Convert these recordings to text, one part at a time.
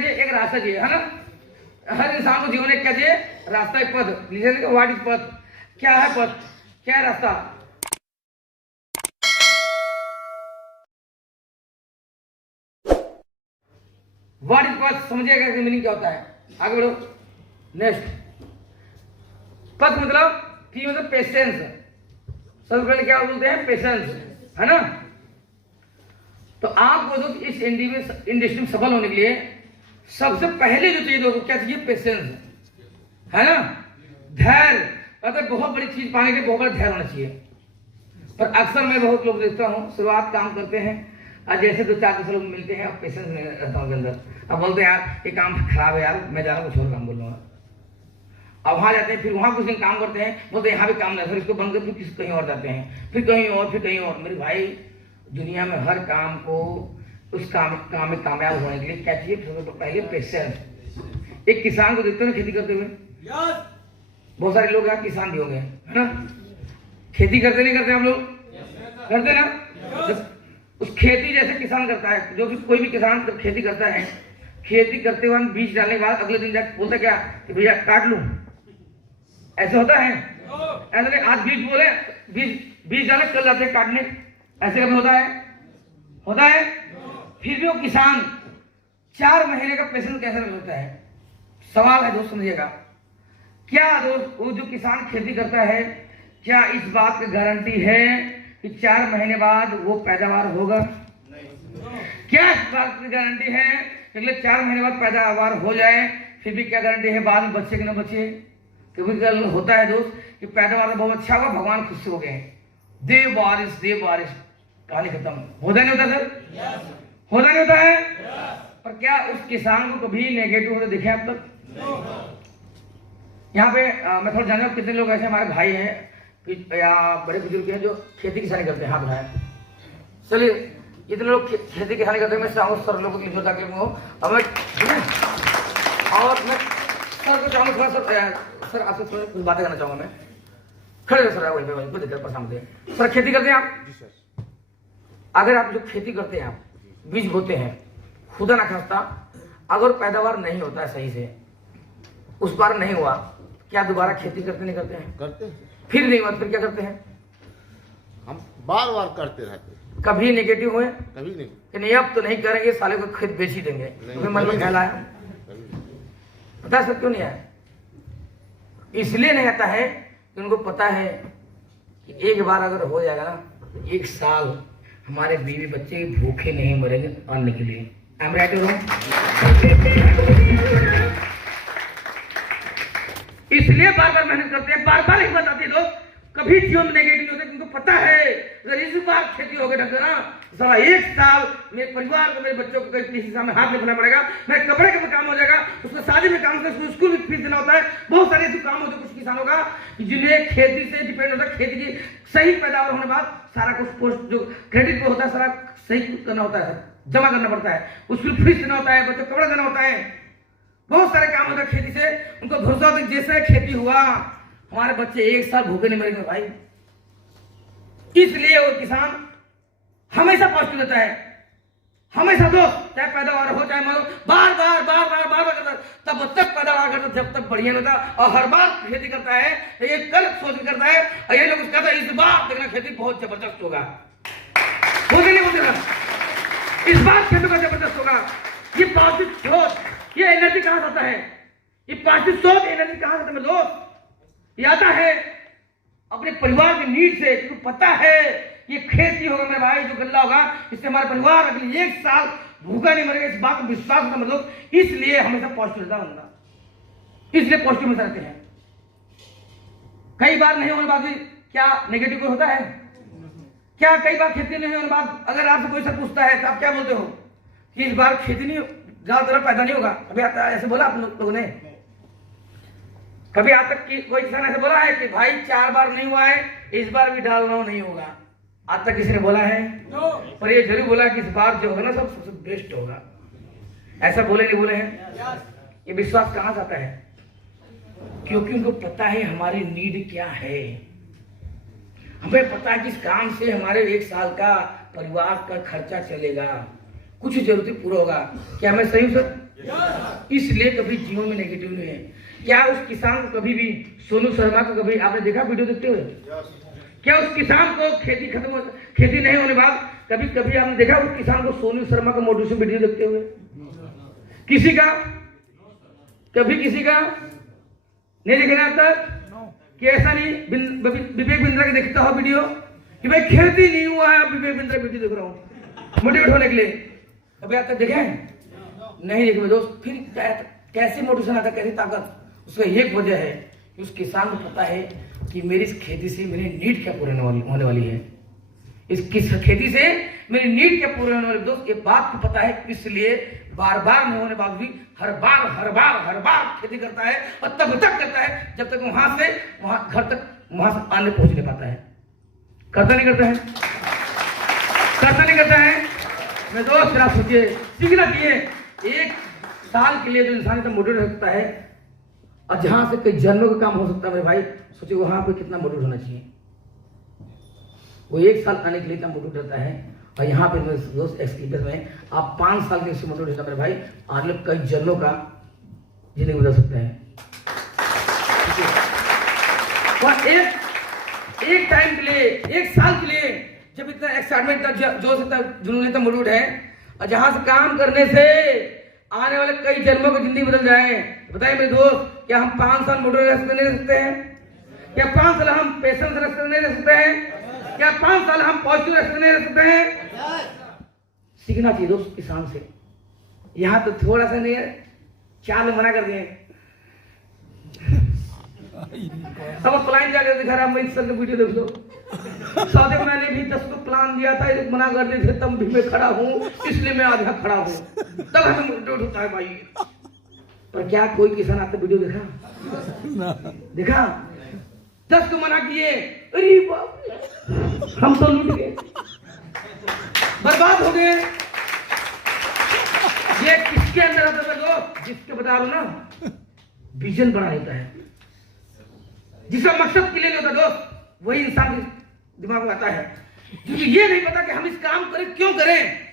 चाहिए? एक रास्ता चाहिए, है ना? हर इंसान को जीवन में क्या चाहिए? रास्ता, एक पथ। लिसन, व्हाट इज पथ? क्या है पथ? क्या है रास्ता? व्हाट इज पथ? समझिएगा इसका मीनिंग क्या होता है। आगे बढ़ो। नेक्स्ट, पथ मतलब पी मतलब पेशेंस। सबसे पहले क्या बोलते हैं? पेशेंस, है ना? तो आपको दोस्तों इस इंडस्ट्री में सफल होने के लिए सबसे पहले जो चाहिए दोस्तों, क्या चाहिए? पेशेंस, है ना? धैर्य। अगर बहुत बड़ी चीज पाने के लिए बहुत बड़ा धैर्य होना चाहिए। पर अक्सर मैं बहुत लोग देखता हूँ, शुरुआत काम करते हैं और जैसे 2-4 लोग मिलते हैं और पेशेंस नहीं रहता उनके अंदर। अब बोलते हैं यार ये काम खराब है यार, मैं जा रहा हूँ कुछ और काम कर लूँगा। अब वहाँ जाते हैं, फिर वहाँ कुछ दिन काम करते हैं, बोलते हैं यहाँ भी काम नहीं, फिर इसको बंद कर, फिर किसी कहीं और जाते हैं, फिर कहीं और, फिर कहीं और। मेरे भाई, दुनिया में हर काम को उस काम में कामयाब होने के लिए क्या चाहिए? सबसे पहले पेशेंस। एक किसान को देखते हो खेती करते हुए, बहुत सारे लोग यहाँ किसान भी होंगे, है ना? खेती करते नहीं करते? हम लोग करते ना? उस खेती जैसे किसान करता है, जो भी कोई भी किसान खेती करता है, खेती करते हुए बीज डालने के बाद अगले दिन जाकर बोलता क्या कि भैया काट लूं, ऐसे होता है? ऐसा नहीं, आज बीज बोले, बीज डाले, कल जाते हैं काटने, ऐसे कभी होता है? होता है? फिर भी वो किसान 4 महीने का पेशेंस कैसे होता है? सवाल है दोस्त, समझिएगा। क्या दोस्त वो जो किसान खेती करता है, क्या इस बात की गारंटी है कि 4 महीने बाद वो पैदावार होगा? क्या इस बात की गारंटी है कि अगले 4 महीने बाद पैदावार हो जाए? फिर भी क्या गारंटी है बाद में बच्चे कि न बच्चे? कभी होता है दोस्त कि पैदावार बहुत अच्छा हुआ, भगवान खुश हो गए, देव बारिश, कहानी खत्म। होता नहीं होता सर? होता नहीं होता है? पर क्या उस किसान को कभी नेगेटिव होते दिखे आप तक? यहाँ पे मैं थोड़ा जानना हूँ, कितने लोग ऐसे हमारे भाई हैं या बड़े बुजुर्ग हैं जो खेती किसानी करते हैं? हाथ उठाए। चलिए, इतने लोग खेती किसानी करते हैं, मैं चाहूँ सर लोगों की ताकि और मैं सर को चाहूँगा थोड़ा सर आपसे थोड़ी कुछ बातें करना चाहूँगा। मैं खड़े हो सर, वही कोई दिक्कत परेशान होते हैं। सर खेती करते हैं आप? जी सर। अगर आप जो खेती करते हैं, आप बीज बोते हैं, खुदा ना खास्ता अगर पैदावार नहीं होता है सही से, उस बार नहीं हुआ, क्या दोबारा खेती करते नहीं करते हैं? करते हैं। फिर नहीं हुआ, फिर क्या करते हैं? हम बार बार करते रहते हैं। कभी नेगेटिव हुए? कभी नहीं। कि नहीं अब तो नहीं करेंगे, साले को खेत बेच ही देंगे, तुम्हें मन में ख्याल आया? पता सर क्यों नहीं आया? इसलिए नहीं आता है कि उनको पता है कि एक बार अगर हो जाएगा ना, तो 1 साल हमारे बीवी बच्चे भूखे नहीं मरेंगे अन्न के लिए। आई एम राइट और रॉन्ग? इसलिए बार बार मेहनत करते हैं, बार बार हिम्मत आती है। लोग कभी जीवन में नेगेटिव नहीं होते, क्योंकि पता है अगर इस बार खेती हो गई ढंग से ना, सारा 1 साल मेरे परिवार को, मेरे बच्चों को किसी हिसाब में हाथ में रखना पड़ेगा, मेरे कपड़े का काम हो जाएगा, उसको शादी में काम होता है, उसको स्कूल में फीस देना होता है, बहुत सारे ऐसे काम होते हैं कुछ किसानों का जिन्हें खेती से डिपेंड होता है। खेती की सही पैदावार होने के बाद सारा कुछ पोस्ट जो क्रेडिट पे होता है, सारा सही करना होता है, जमा करना पड़ता है, उसको फीस देना होता है, बच्चों को कपड़ा देना होता है, बहुत सारे काम होता है खेती से। उनको भरोसा होता है जैसे खेती हुआ हमारे बच्चे 1 साल भूखे नहीं मरेंगे भाई। इसलिए वो किसान हमेशा पॉजिटिव रहता है, हमेशा दोस्त, चाहे पैदावार हो चाहे मरो, बार बार करता, तब तक पैदावार करता जब तक बढ़िया नहीं होता। और हर बार खेती करता है तो ये कल सोच के करता है, और ये लोग कहता है इस बार देखना खेती बहुत जबरदस्त होगा। बोलते नहीं बोलते, इस बार खेती का जबरदस्त होगा। ये पॉजिटिव सोच, ये एनर्जी कहां से आता है? ये पॉजिटिव सोच एनर्जी कहां से आता है दोस्त? ये आता है अपने परिवार के नीड से, क्योंकि पता है ये खेती होगा मेरे भाई, जो गल्ला होगा इससे हमारा परिवार अगले 1 साल भूखा नहीं मरेगा, इस बात को विश्वास होता मतलब। इसलिए हमेशा पॉजिटिव रहता बंदा, इसलिए पॉजिटिव में रहते हैं। कई बार नहीं होने बाद भी क्या नेगेटिव होता है? क्या कई बार खेती नहीं होने बाद अगर आपसे कोई सब पूछता है तो आप क्या बोलते हो कि इस बार खेती नहीं ज्यादा पैदा नहीं होगा? कभी आता ऐसे बोला आप लोगों ने? कभी आज तक कि कोई किसान ऐसे बोला है कि भाई 4 बार नहीं हुआ है, इस बार भी डाल रहा हूं नहीं होगा? आज तक किसी ने बोला है? और ये जरूर बोला कि इस बार जो होगा ना सबसे बेस्ट होगा। ऐसा बोले नहीं बोले हैं? ये विश्वास कहां से आता है? क्योंकि उनको पता है हमारी नीड क्या है, हमें पता है कि इस काम से हमारे 1 साल का परिवार का खर्चा चलेगा, कुछ जरूरतें पूरा होगा। क्या मैं सही हूं सर? इसलिए कभी जीवन में नेगेटिव नहीं है। क्या उस किसान को कभी भी, सोनू शर्मा को कभी आपने देखा वीडियो देखते हुए? क्या उस किसान को खेती नहीं होने बाद कभी कभी आपने देखा उस किसान को सोनू शर्मा का मोटिवेशन वीडियो देखते हुए? किसी का कभी किसी का नहीं देखा आप तक? कि ऐसा नहीं विवेक बिंद्रा के देखता हो वीडियो कि भाई खेती नहीं हुआ है, विवेक बिंद्रा वीडियो देख रहा हूँ मोटिवेट होने के लिए? अभी आप तक देखे नहीं देखे दोस्त। फिर कैसे मोटिवेशन आता, कैसी ताकत? उसका एक वजह है कि उस किसान को पता है कि मेरी इस खेती से मेरी नीड क्या पूरी होने वाली है। इस खेती से मेरी नीड क्या पूरी होने वाली दोस्त, ये बात को पता है। इसलिए बार बार नहीं होने बाद भी हर बार खेती करता है, और तब तक करता है जब तक वहां से अन्न पहुंच नहीं पाता है। करता नहीं करता है मैं दोस्त। जरा सोचिए, सीखना चाहिए। एक साल के लिए जो इंसान इतना मोटिवेट रखता है, और जहां से कई जन्मों का काम हो सकता है मेरे भाई, सोचिए वहां पे कितना मोटिवेट होना चाहिए। वो एक साल आने के लिए इतना मोटिवेट रहता है, और यहाँ पे दोस्त एक्सपीरियंस में आप 5 साल के मोटिवेट रहता है मेरे भाई, आगे कई जन्मों का जिंदगी गुजर सकते हैं। और एक टाइम के लिए, एक साल के लिए जब इतना एक्साइटमेंट था, जोश इतना जुनून इतना मोटिवेट है, और जहां से काम करने से आने वाले कई जन्मों की जिंदगी बदल जाए। बताइए मेरे दोस्त, क्या हम 5 साल मोटिवेट नहीं रह सकते हैं? क्या 5 साल हम पेशेंस नहीं रह सकते हैं? क्या 5 साल हम पॉजिटिव नहीं रह सकते हैं? सीखना चाहिए दोस्त किसान से। यहाँ तो थोड़ा सा नहीं है, 4 मना कर दिए। अब प्लान जाकर दिखा रहा, मैं सर का वीडियो देख लो। सादे मैंने भी 10 को प्लान दिया था, एक मना कर दिए थे, तब भी मैं खड़ा हूँ, इसलिए मैं आधा खड़ा हूँ। तब हमें मोटिवेट होता है भाई। पर क्या कोई किसान आपने वीडियो देखा? 10 को मना किए, अरे बाप रे, हम तो लूट गए, बर्बाद हो गए। ये किसके अंदर आता है दोस्त? जिसके बता रहा हूं ना, विजन बना लेता है, जिसका मकसद क्लियर होता है दोस्त, वही इंसान के दिमाग में आता है। क्योंकि ये नहीं पता कि हम इस काम करें क्यों करें।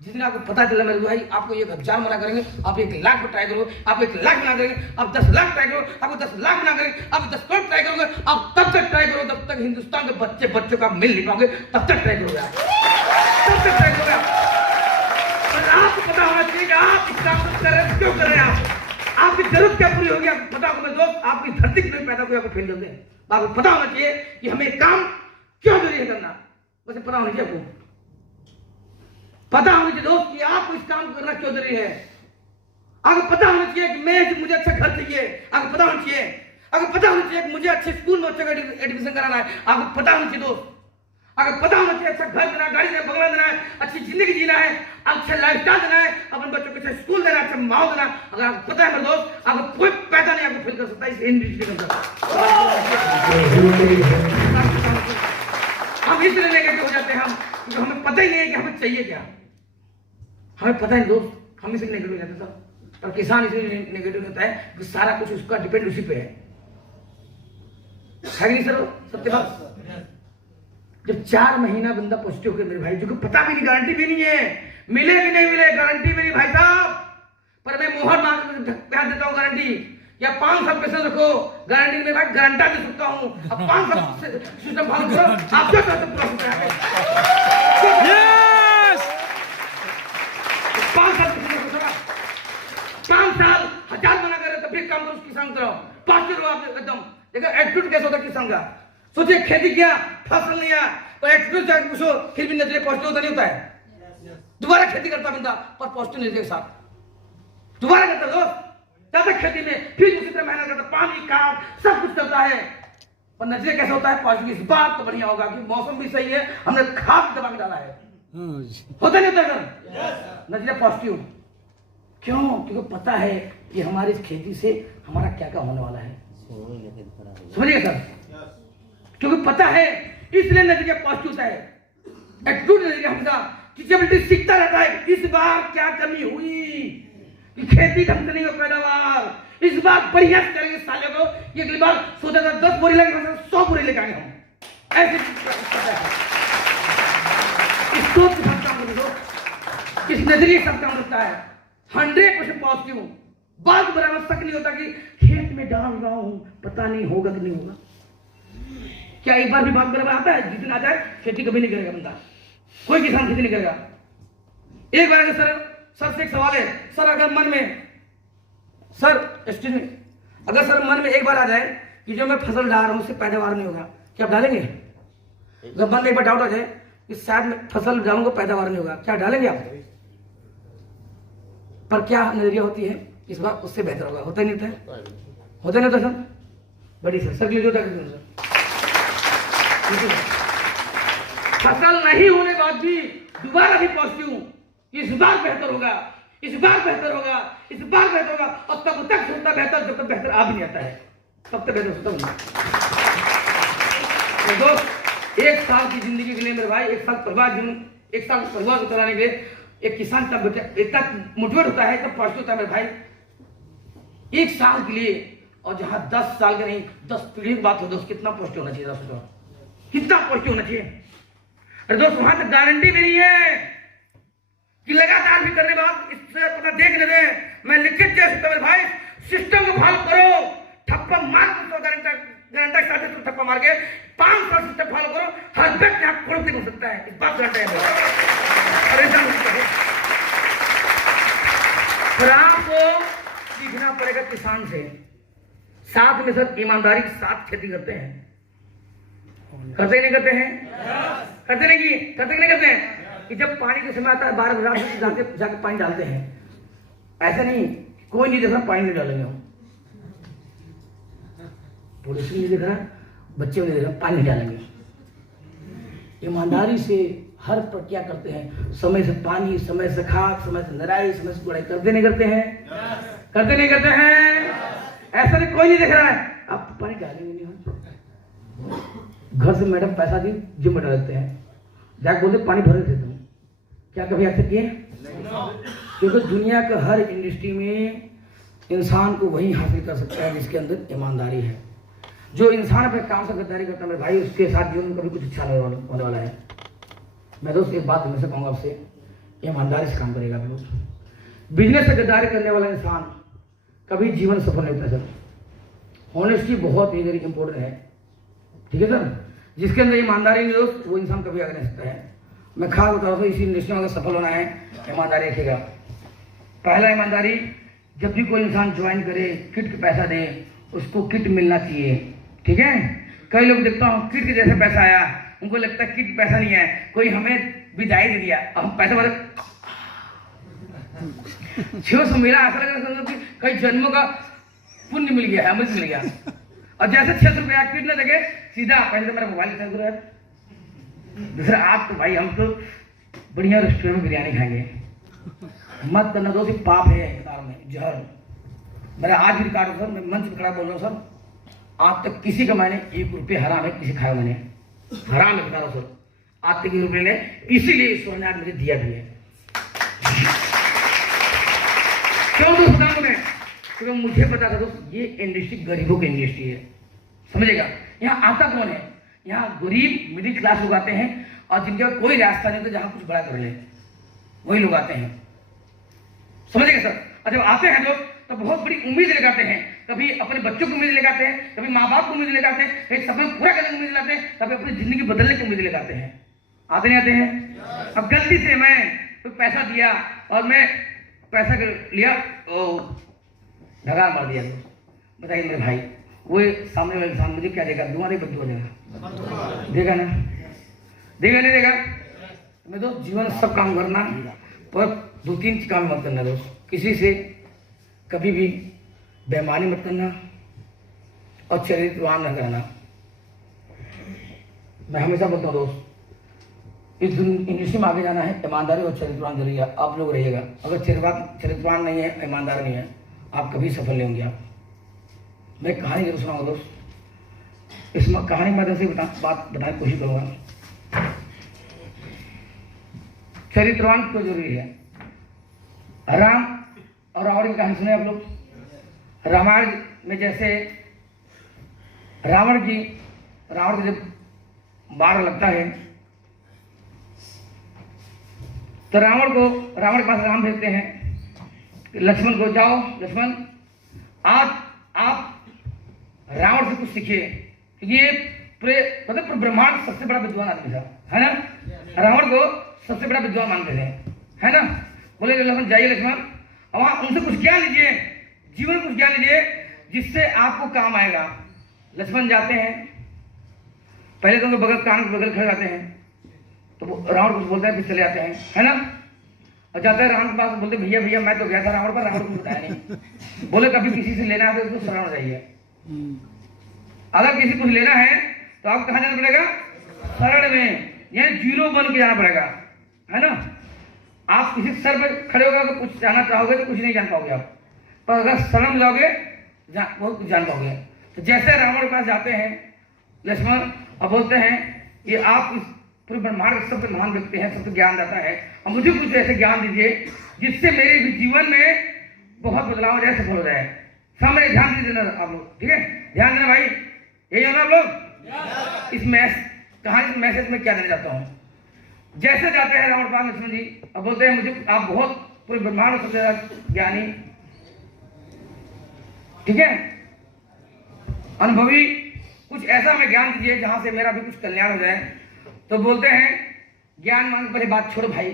जिसने आपको पता चला मेरे भाई, आपको 1000 मना करेंगे, आप 1 लाख पर ट्राई करो, आप 1 लाख मना करेंगे, आप 10 लाख ट्राई करो, आपको 10 लाख मना करेंगे, आप 10 करोड़ ट्राई करोगे, आप तब तक ट्राई करो जब तक हिंदुस्तान के बच्चों का मिल नहीं पाओगे, तब तक ट्राई करोगे, तब तक ट्राई करोगे। आपको पता होना चाहिए कि आप इस काम को कर रहे हैं, क्यों कर रहे हैं, आपकी जरूरत क्या पूरी होगी। आपको पता होगा दोस्त, आपकी धरती में पैदा हुए आपको फेल होते हैं। आपको पता होना चाहिए कि हमें काम क्यों जरूरी है करना, वैसे पता होना चाहिए। आपको पता होना चाहिए दोस्त कि आपको इस काम करना क्यों जरूरी है। आपको पता होना चाहिए कि मुझे अच्छा घर चाहिए, आपको पता होना चाहिए। आपको पता होना चाहिए कि मुझे अच्छे स्कूल में बच्चों का एडमिशन कराना है, आपको पता होना चाहिए दोस्त। आपको पता होना चाहिए अच्छा घर देना है, गाड़ी देना, बंगला देना है, अच्छी जिंदगी जीना है, अच्छा लाइफस्टाइल देना है, अपने बच्चों को अच्छा स्कूल देना है, अच्छा माहौल देना। अगर आपको पता है मेरे दोस्त, आपको कोई पैसा नहीं आपको फेल कर सकता इस इंडस्ट्री के अंदर। हम इसलिए नेगेटिव हो जाते हैं, हम क्योंकि हमें पता ही नहीं है कि हमें चाहिए क्या। हमें पता है दोस्त, हम इसलिए नेगेटिव हो जाते हैं सब। और किसान इसलिए नेगेटिव होता है कि सारा कुछ उसका डिपेंड उसी पे है नहीं सर? सत्य बात। जब 4 महीना बंदा पॉजिटिव होकर मेरे भाई, जो पता भी नहीं, गारंटी भी नहीं है मिले कि नहीं मिले, गारंटी भी नहीं भाई साहब। पर मैं मोहर मार देता हूँ गारंटी, या 5 साल पैसे रखो गारंटी में भाई, गारंटा दे सकता हूँ। अब 5 साल सिस्टम फॉलो करो, आप जो चाहते पूरा होता है। 5 साल 1000 मना करे तब भी काम करो, किसान करो, पॉजिटिव रहो आप एकदम। देखो एटीट्यूड कैसा होता है किसान का। सोचिए खेती किया, फसल नहीं आया, तो एटीट्यूड जाकर पूछो, फिर भी नजरिया पॉजिटिव होता नहीं होता है। दोबारा खेती करता बंदा, पर पॉजिटिव नजरिए के साथ दोबारा करता दोस्त, ज्यादा खेती में फिर उसी तरह मेहनत करता, पानी खाद सब कुछ करता है, पर नजरिया कैसा होता है पॉजिटिव। इस बात तो बढ़िया होगा कि मौसम भी सही है, हमने खाद दबा के डाला है, होता नहीं होता नजरिया पॉजिटिव। क्यों? क्योंकि पता है कि हमारी इस खेती से हमारा क्या क्या होने वाला है। समझिए सर, क्योंकि पता है इसलिए नजरिया पॉजिटिव होता है। एटीट्यूड नजरिया हमेशा टीचेबिलिटी सीखता रहता है। इस बार क्या कमी हुई, खेती ढंग से नहीं हो पैदावार, इस बार बढ़िया करेंगे साले को। ये अगली बार सोचा था 10 बोरी लगे, 100 बोरी लेके आएंगे हम, ऐसे इस सोच के साथ काम करो, इस नजरिए के साथ काम करता है। 100% पॉजिटिव हूं। बात बराबर शक नहीं होता कि खेत में डाल रहा हूं, पता नहीं होगा कि नहीं होगा। क्या एक बार भी बात बराबर आता है? जितना आ जाए खेती कभी नहीं करेगा बंदा, कोई किसान खेती नहीं करेगा। एक बार सर से एक सवाल है, सर अगर मन में सर एक्सक्यूज मी, अगर सर मन में एक बार आ जाए कि जो मैं फसल डाल रहा हूं उससे पैदावार नहीं होगा, क्या आप डालेंगे? अगर मन में एक बार डाउट आ जाए कि शायद मैं फसल डालूंगा पैदावार नहीं होगा, क्या डालेंगे आप? पर क्या नजरिया होती है इस बार उससे बेहतर होगा, होता नहीं होता है? होता नहीं होता सर? बड़ी सर सर जो सर फसल नहीं होने बाद भी दोबारा भी पॉजिटिव हूं, इस बार बेहतर होगा, इस बार बेहतर होगा, इस बार बेहतर होगा। और तब तक सोचता बेहतर जब तक बेहतर आ भी नहीं आता है, तब तक बेहतर सोचता हूं। तो दोस्त, एक साल की जिंदगी के लिए मेरे भाई, एक साल परिवार जीवन, एक साल परिवार को चलाने के लिए एक किसान तब इतना मोटिवेट होता है, तब पॉजिटिव होता है मेरे भाई। एक साल के लिए, और जहां 10 साल के नहीं 10 पीढ़ी की बात हो दोस्त, कितना पॉजिटिव होना चाहिए दोस्तों, कितना पॉजिटिव होना चाहिए। अरे दोस्त, वहां तक गारंटी भी नहीं है कि लगातार भी करने के बाद इससे पता देखने दें। मैं लिखित दे सकता हूं भाई, सिस्टम को फॉलो करो, ठप्पा मार दो, गारंटी के साथ ठप्पा मार के 5 साल सिस्टम फॉलो करो, हर व्यक्ति आप करोड़पति हो सकता है, इस बात गारंटी है। फिर आपको सीखना पड़ेगा किसान से, साथ में सर ईमानदारी के साथ खेती करते हैं, करते नहीं करते हैं? करते नहीं करते हैं कि जब पानी का समय आता है 12 बजे जाके पानी डालते हैं। ऐसा नहीं, कोई नहीं देख रहा पानी नहीं डालेंगे हम, पुलिस नहीं देख रहा, बच्चे नहीं देख रहा, पानी नहीं डालेंगे। ईमानदारी से हर प्रक्रिया करते हैं, समय से पानी, समय से खाद, समय से निराई, समय से गुड़ाई, करते नहीं करते हैं? करते नहीं करते हैं? ऐसा नहीं, कोई नहीं देख रहा है, आप पानी डालेंगे नहीं। घर से मैडम पैसा दी, जिम में डालते हैं, जाके बोलते पानी भर देता हूँ, क्या कभी ऐसा किए? क्योंकि दुनिया का हर इंडस्ट्री में इंसान को वही हासिल कर सकता है जिसके अंदर ईमानदारी है। जो इंसान अपने काम से गद्दारी करता है मेरे भाई, उसके साथ जीवन में कभी कुछ अच्छा नहीं होने वाला है। मैं दोस्त एक बात हमेशा कहूँगा आपसे, ईमानदारी से काम करेगा आप लोग। बिजनेस से गद्दारी करने वाला इंसान कभी जीवन सफल नहीं होता सर। ऑनेस्टी बहुत ही वेरी इंपॉर्टेंट है, ठीक है सर। जिसके अंदर ईमानदारी नहीं दोस्त, वो इंसान कभी आगे नहीं सकता है। मैं खास बता रहा हूँ, इसी इंडस्ट्री में अगर सफल होना है, ईमानदारी रखेगा। पहला ईमानदारी, जब भी कोई इंसान ज्वाइन करे, किट का पैसा दे, उसको किट मिलना चाहिए, ठीक है। कई लोग देखता हूँ किट के जैसे पैसा आया, उनको लगता है किट पैसा नहीं है, कोई हमें विदाई दे दिया, अब हम पैसा वाले 600 मिला, ऐसा लगा कि कई जन्मों का पुण्य मिल गया है, अमृत मिल गया। और जैसे 600 रुपया किट ना देखे, सीधा पहले मेरा मोबाइल सेंड करो यार, दूसरा आप तो भाई हम तो बढ़िया रेस्टोरेंट में बिरयानी खाएंगे, मत करना दोस्त, पाप है किताब में, जहर। मेरा आज भी रिकॉर्ड सर, मैं मंच पर खड़ा बोल रहा हूँ सर, आज तक किसी का मैंने 1 रुपये हराम है किसी खाया, मैंने हराम है बता रहा हूँ सर, आज तक 1 रुपये ने, इसीलिए ईश्वर ने आज मुझे दिया भी है। क्यों दोस्त बताऊँ मैं? क्योंकि मुझे पता था दोस्त, ये इंडस्ट्री गरीबों की इंडस्ट्री है, समझेगा। यहाँ आता कौन है? यहाँ गरीब मिडिल क्लास लोग आते हैं, और जिनका कोई रास्ता नहीं होता जहाँ कुछ बड़ा कर ले, वही लोग आते हैं, समझेगा सर। और जब आते हैं लोग तो बहुत बड़ी उम्मीद लगाते हैं, कभी अपने बच्चों को उम्मीद लगाते हैं, कभी माँ बाप को उम्मीद लगाते हैं, कभी सपना पूरा करने की उम्मीद लगाते हैं, कभी अपनी जिंदगी बदलने की उम्मीद लगाते हैं। आते नहीं आते हैं? अब गलती से मैं तो पैसा दिया और मैं पैसा लिया, ढगार मार दिया, बताइए मेरे भाई, वो सामने वाला इंसान मुझे क्या देगा? दुआ नहीं, बदुआ देगा? देगा ना? देगा नहीं देगा? मैं दोस्त जीवन सब काम करना, पर 2-3 काम मत करना दोस्त। किसी से कभी भी बेईमानी मत करना, और चरित्रवान न करना। मैं हमेशा बोलता हूँ दोस्त, इस इंडस्ट्री में आगे जाना है, ईमानदारी और चरित्रवान जरूरी है। आप लोग रहिएगा, अगर चरित्रवान नहीं है, ईमानदार नहीं है, आप कभी सफल नहीं होंगे। आप, मैं कहानी जरूर सुनाऊंगा दोस्त, इस कहानी के माध्यम से बात बताने की कोशिश करूंगा। चरित्रवान क्यों जरूरी है? राम और रावण की कहानी सुने आप लोग। रामायण में जैसे रावण को जब बाढ़ लगता है, तो रावण के पास राम भेजते हैं लक्ष्मण को, जाओ लक्ष्मण, आज आप रावण से कुछ सीखिए, क्योंकि ये मतलब ब्रह्मांड सबसे बड़ा विद्वान आदमी था, है ना। रावण को सबसे बड़ा विद्वान मानते थे, है ना। बोले लक्ष्मण जाइए लक्ष्मण, और वहां उनसे कुछ ज्ञान लीजिए, जीवन में कुछ ज्ञान लीजिए जिससे आपको काम आएगा। लक्ष्मण जाते हैं, पहले तो उनके बगल कान के बगल खड़े जाते हैं, तो रावण कुछ बोलते हैं, फिर चले जाते हैं, है ना। और जाते हैं रावण के पास, बोलते भैया भैया मैं तो गया था रावण पर, रावण को बताया नहीं। बोले कभी किसी से लेना है तो शरण जाइए, अगर किसी कुछ लेना है तो आपको कहाँ जाना पड़ेगा, शरण में, यानी जीरो बन के जाना पड़ेगा, है ना। आप किसी सर पे खड़े होकर अगर कुछ जाना चाहोगे तो कुछ नहीं जान पाओगे आप, पर अगर शरण में जाओगे बहुत कुछ जान पाओगे। तो जैसे रावण के पास जाते हैं लक्ष्मण और बोलते हैं ये आप इस पूरे ब्रह्मांड के सबसे महान व्यक्ति हैं, सबसे ज्ञान दाता है, और मुझे कुछ ऐसे ज्ञान दीजिए जिससे मेरे भी जीवन में बहुत बदलाव हो जाए, सफल हो जाए। सामने ध्यान दे देना आप लोग, ठीक है, ध्यान देना भाई, यही है ना आप लोग। इस कहानी मैसेज में क्या देना चाहता हूँ। जैसे जाते हैं रावण पास लक्ष्मण जी और बोलते हैं मुझे आप बहुत पूरे ब्रह्मांड में सबसे ज्यादा ज्ञानी, ठीक है, अनुभवी, कुछ ऐसा हमें ज्ञान दीजिए जहां से मेरा भी कुछ कल्याण हो जाए। तो बोलते हैं ज्ञान मांग पहले बात छोड़ो भाई,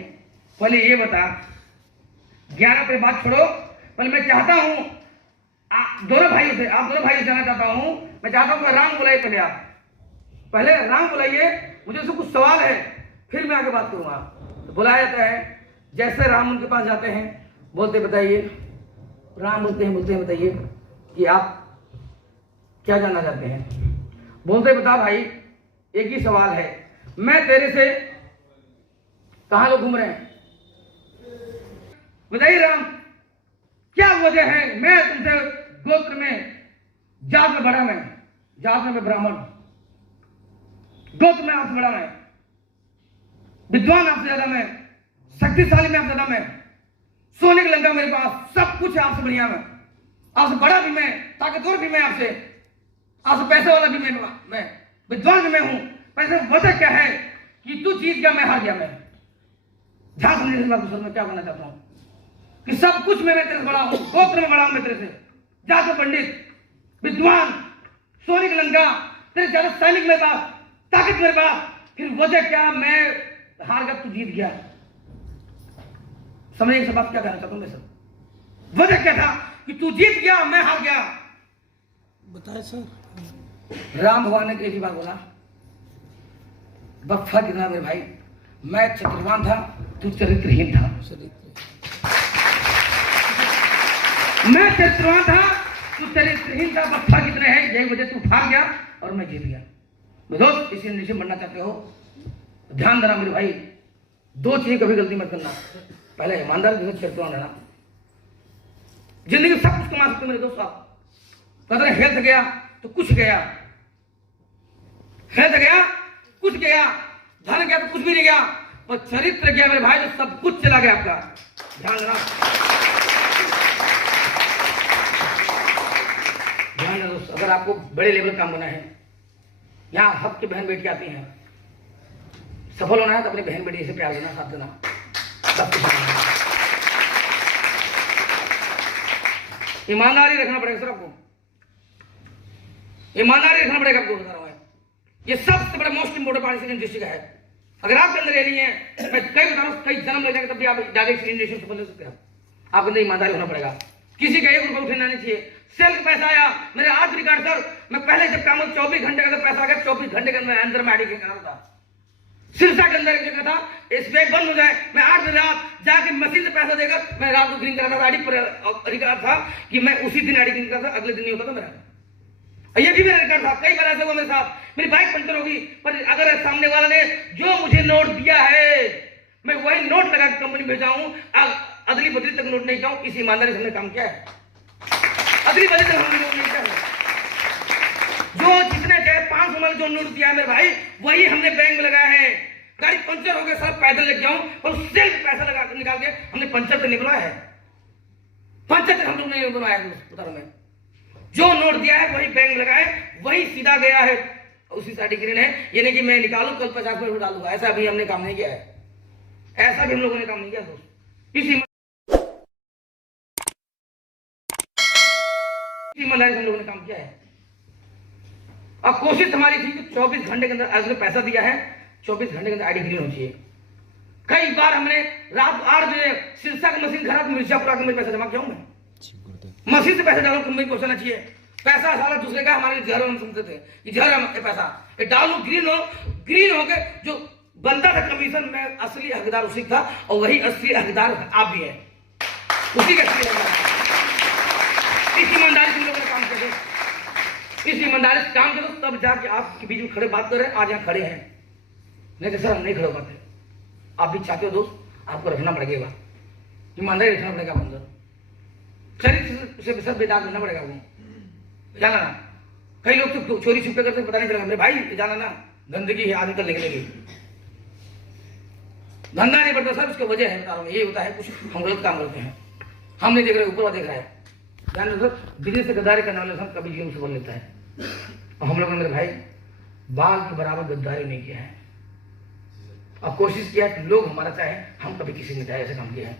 पहले ये बता, ज्ञान पहले बात छोड़ो, पहले मैं चाहता हूं दोनों भाइयों से, आप दोनों भाइयों से जाना चाहता हूं, मैं चाहता हूं राम बुलाइए, पहले आप पहले राम बुलाइए, मुझे उससे कुछ सवाल है, फिर मैं आगे बात करूंगा। तो बुलाया जाता है, जैसे राम उनके पास जाते हैं, बोलते बताइए, राम बोलते हैं बताइए कि आप क्या जानना चाहते हैं। बोलते बता भाई, एक ही सवाल है, मैं तेरे से कहां लोग घूम रहे हैं, बताइए राम क्या वजह है, मैं तुमसे गोत्र में, जात में बड़ा, मैं जात में ब्राह्मण, गोत्र में आपसे बड़ा मैं, विद्वान आपसे ज्यादा मैं, शक्तिशाली में आपसे ज्यादा मैं, सोने की लंका मेरे पास, सब कुछ है आपसे बढ़िया मैं, आपसे बड़ा भी मैं, ताकतवर भी मैं, आपसे पैसे वाला भी मैं विद्वान भी मैं हूं। पैसे वजह क्या है कि तू जीत गया, मैं हार गया। मैं ध्यान समझने की बात में क्या कहना चाहता हूं कि सब कुछ मैं तेरे से बड़ा हूं, गोत्र में बड़ा हूं मैं तेरे से, जात पंडित, विद्वान, सोने की लंका, तेरे ज्यादा सैनिक मेरे पास, ताकत मेरे पास, फिर वजह क्या, मैं हार गया तू जीत गया। समझिए सब बात क्या कहना चाहता हूं मैं, सब वजह क्या था कि तू जीत गया मैं हार गया, बताए सर। राम भगवान ने एक ही बात बोला, बफ्फा कितना मेरे भाई, मैं चरित्रवान था तू चरित्रहीन था, मैं चरित्रवान था तू चरित्रहीन था, बफ्फा कितने हैं, यही वजह तू हार गया और मैं जीत गया। दोस्त किसी निश्चय बनना चाहते हो ध्यान देना मेरे भाई, दो चीजें कभी गलती मत करना, पहले ईमानदार, दूसरा चरित्रवान रहना। जिंदगी सब कुछ कमा सकते हो मेरे दोस्त आप, कहते हैं हेल्थ गया तो कुछ गया, हेल्थ गया कुछ गया, धन गया तो कुछ भी नहीं गया, और चरित्र गया मेरे भाई तो सब कुछ चला गया आपका। ध्यान देना, ध्यान देना दोस्त, अगर आपको बड़े लेवल काम होना है, यहाँ हक की बहन बेटी आती हैं, सफल होना है तो अपनी बहन बेटी से प्यार देना, साथ देना, सब कुछ ईमानदारी रखना पड़ेगा सर आपको, ईमानदारी रखना पड़ेगा आपको, बता रहा हूं ये सबसे बड़ा मोस्ट इंपोर्टेंट पार्ट इंडस्ट्री का है। अगर आपके अंदर ये नहीं है, मैं कई बता रहा हूं, कई जन्म लग जाएगा तब भी आप डायरेक्ट इंडस्ट्री सफल हो सकते हैं। आपके अंदर ईमानदारी होना पड़ेगा, किसी का 1 रुपया उठना नहीं चाहिए। सेल्फ पैसा आया मेरे आज रिकॉर्ड सर, मैं पहले जब काम 24 घंटे का पैसा आ गया, 24 घंटे के अंदर मैं आईडी करना था, सिरसा के अंदर एक जगह था, SBI बंद हो जाए, मैं 8 बजे रात जाके मशीन से पैसा देकर मैं रात को ग्रीन करा था, आईडी पर रिकॉर्ड था कि मैं उसी दिन आईडी ग्रीन करा था, अगले दिन नहीं होता था मेरा। ये भी मेरा रिकॉर्ड था, कई बार ऐसा हुआ मेरे साथ, मेरी बाइक पंचर होगी, पर अगर सामने वाला ने जो मुझे नोट दिया है मैं वही नोट लगा के कंपनी भेजा हूं, अदली बदली तक नोट नहीं जाऊं, इस ईमानदारी से हमने काम किया है, अदली बदली तक हमने नोट नहीं किया है। जो जितने चाहे 500 वाले जो नोट दिया है मेरे भाई, वही हमने बैंक में लगाया है। गाड़ी पंचर हो गया सर, पैदल लग जाऊं, और सेल्फ पैसा लगा के निकाल के हमने पंचर तक नहीं बनवाया है, पंचर तक हम लोग नहीं बनवाया है। बता रहा मैं, जो नोट दिया है वही बैंक लगाए, वही सीधा गया है, उसी साइड ग्रीन है, ये नहीं कि मैं निकालू कल 50 रुपये डाल दूंगा, ऐसा भी हमने काम नहीं किया है, ऐसा भी हम लोगों ने काम नहीं किया दोस्त। इसी ईमानदारी से हम लोगों ने काम किया है। अब कोशिश हमारी थी कि 24 घंटे के अंदर, आज ने पैसा दिया है 24 घंटे के अंदर आईडी ग्रीन होनी चाहिए। कई बार हमने रात 8 बजे सिरसा की मशीन खराब, मिर्जापुर आकर मैं पैसा जमा किया हूं। मैं मशीन से पैसा डालू, कंपनी पहुंचाना चाहिए। पैसा साला दूसरे का, हमारे जहर हम सुनते थे कि जहर है पैसा, ये डालू ग्रीन हो के जो बनता था कमीशन में, असली हकदार उसी था और वही असली हकदार आप भी हैं, उसी का असली हकदार। इस ईमानदारी से हम लोगों ने काम किया, इस ईमानदारी से काम करो तब जाके आपके बीच में खड़े बात कर रहे हैं, आज यहाँ खड़े हैं, नहीं तो सर हम नहीं खड़े हो पाते। आप भी चाहते हो दोस्त, आपको रखना पड़ेगा, ईमानदारी रखना पड़ेगा अंदर, शरीर से सब बेदाग होना पड़ेगा। वो जाना ना, कई लोग तो चोरी छुपे करते पता नहीं चलेगा। मेरे भाई जाना ना, गंदगी है आदमी कर निकलेगी, धंधा नहीं बढ़ता सर, उसकी वजह है बता रहा हूँ, ये होता है कुछ हम गलत काम करते हैं, हम नहीं देख रहे, ऊपर देख रहा है। ध्यान रखो, बिजनेस से गद्दारी करने वाले सब कभी जीवन से बोल लेता है, और हम लोगों ने मेरे भाई बाल के बराबर गद्दारी नहीं किया है, और कोशिश किया कि लोग हमारा चाहे, हम कभी किसी ने चाहे ऐसे काम किया है।